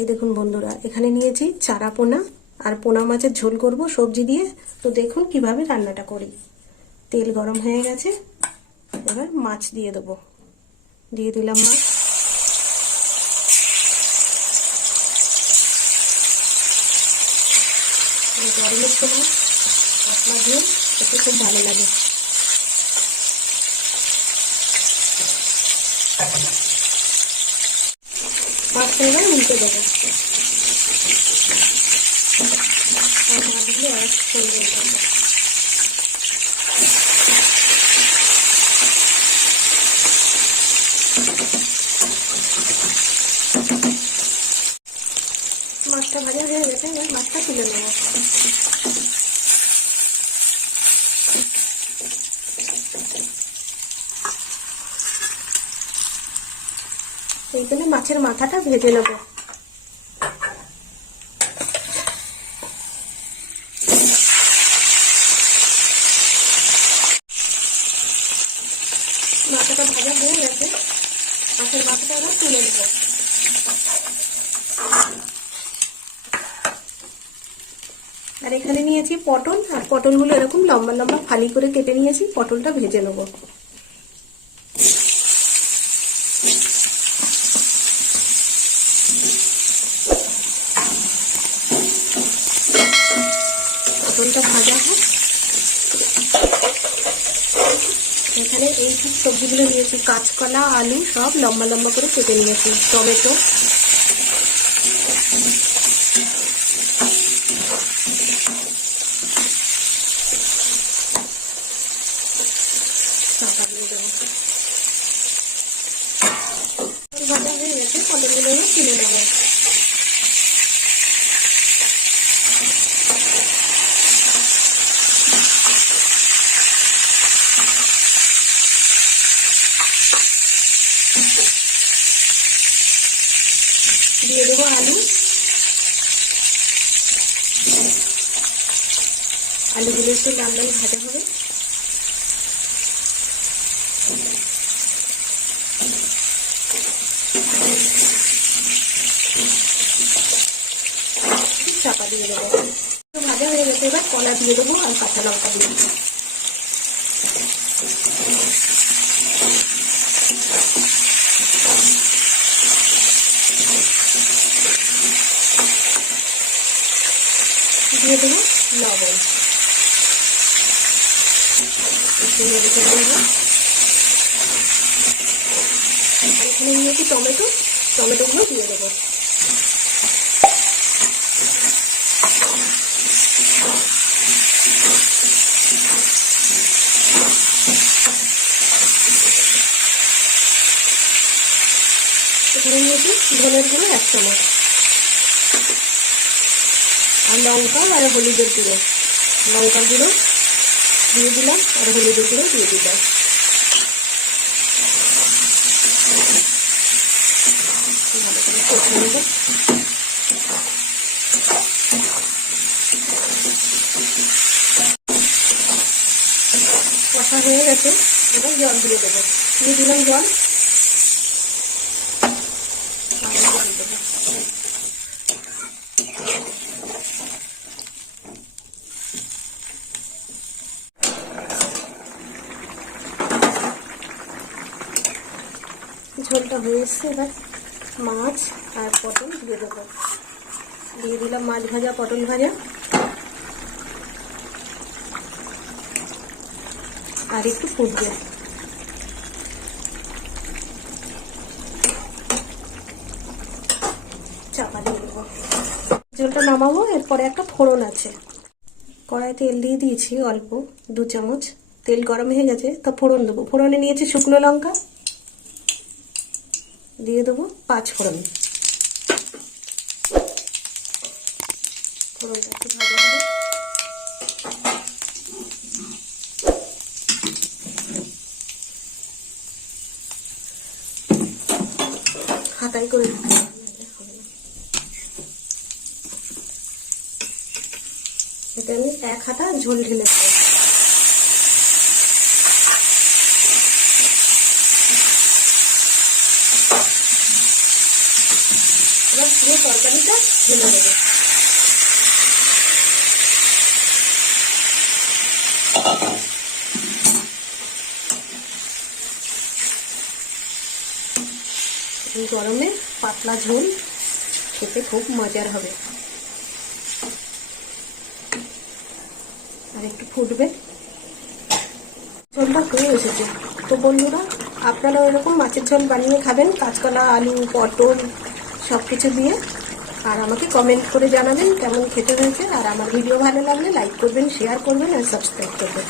এই দেখুন বন্ধুরা, এখানে নিয়েছি চারা পোনা, আর পোনা মাছের ঝোল করব সবজি দিয়ে। তো দেখুন কীভাবে রান্নাটা করি। তেল গরম হয়ে গেছে, এবার মাছ দিয়ে দেবো। দিয়ে দিলাম মাছ। গরমের সময় খুব ভালো লাগে। মাছটা এবার উল্টে দেবো। মাছগুলো মাছটা ভাজা হয়ে গেছে এবার মাছটা তুলে নেব। এইখানে মাছের মাথাটা ভেজে নেব। মাথাটা ভাজা হয়ে গেছে। মাছের মাথাটা এবার তুলে নেব। আর এখানে নিয়েছি পটল। আর পটলগুলো এরকম লম্বা লম্বা ফালি করে কেটে নিয়েছি। পটলটা ভেজে নেব। পটলটা ভাজা হোক। এখানে এই সব সবজিগুলো নিয়েছি, কাঁচকলা, আলু, সব লম্বা লম্বা করে কেটে নিয়েছি, টমেটো চাপা দিয়ে দেবো পটল ভাজা হয়ে গেছে পটলগুলো এবার তুলে দেবো দিয়ে দেবো আলু। আলুগুলো একটু লাল লাল ভাজা হবে। চাপা দিয়ে দেবো। ভাজা হয়ে গেছে, এবার কলা দিয়ে দেবো আর কাঁচা লঙ্কা দিয়ে দেবো দিয়ে দেবো লবণ একটু এখানে নিয়েছি টমেটো। টমেটোগুলো দিয়ে দেবো। এখানে নিয়েছি ধনের গুঁড়ো এক চামচ। আর লঙ্কা আর হলুদের গুঁড়ো। লঙ্কা গুঁড়ো দিয়ে দিলাম আর হলুদের গুঁড়ো দিয়ে দিলাম। কষে হয়ে গেছে। জল দিয়ে দেবো। দিয়ে দিলাম জল। ঝোলটা হয়ে এসছে এবার মাছ আর পটল দিয়ে দেবো। দিয়ে দিলাম মাছ ভাজা, পটল ভাজা। আর একটু ফুটবে চাপা দিয়ে দেবো। ঝোলটা নামাবো, এরপরে একটা ফোড়ন আছে। কড়াই তেল দিয়ে দিয়েছি অল্প, দু চামচ। তেল গরম হয়ে গেছে, তা ফোড়ন দেবো। ফোড়নে নিয়েছি শুকনো লঙ্কা। দিয়ে দেবো পাঁচ ফোড়ন। হাতায় করে। এতে আমি এক হাতা ঝোল ঢেলে দেবো। এবার পুরো তরকারিটা ঢেলে দেবো। গরমে পাতলা ঝোল খেতে খুব মজার হবে। আর একটু ফুটবে। ঝোলটা হয়ে এসেছে। তো বন্ধুরা আপনারা এরকম মাছের ঝোল বানিয়ে খাবেন। কাঁচকলা, আলু, পটল সব কিছু দিয়ে। আর আমাকে কমেন্ট করে জানাবেন কেমন খেতে হয়েছে। আর আমার ভিডিও ভালো লাগলে লাইক করবেন শেয়ার করবেন আর সাবস্ক্রাইব করবেন।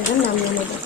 এবার নামিয়ে নেবেন